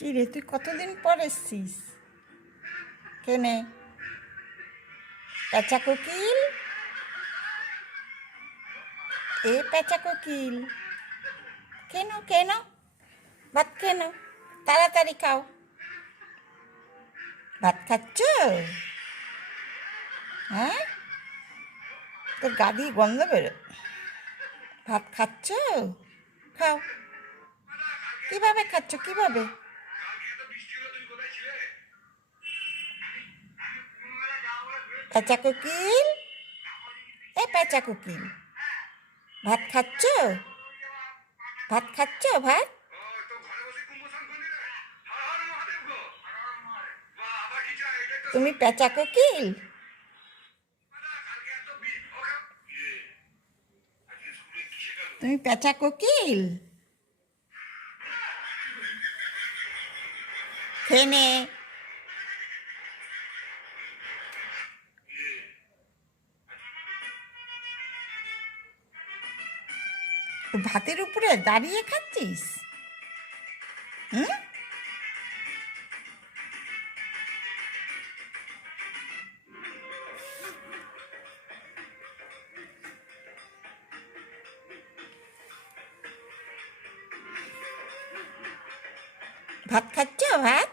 কি রে, তুই কতদিন পর এসছিস? কেনে পেঁচা কোকিল, এ পেঁচা কোকিল, কেন কেন ভাত কেন? তাড়াতাড়ি খাও। ভাত খাচ্ছ? হ্যাঁ, তোর গা দিয়ে গন্ধ বেরো। ভাত খাচ্ছ? খাও। কিভাবে খাচ্ছ, কিভাবে? পেঁচা কোকিল, এ পেঁচা কোকিল, ভাত খাচ্ছ? ভাত খাচ্ছ? ভাত তুমি পেঁচা কোকিল? তুমি পেঁচা কোকিল? খেনে ভাতের উপরে দাঁড়িয়ে খাচ্ছিস? হুম, ভাত খাচ্ছ? ভাত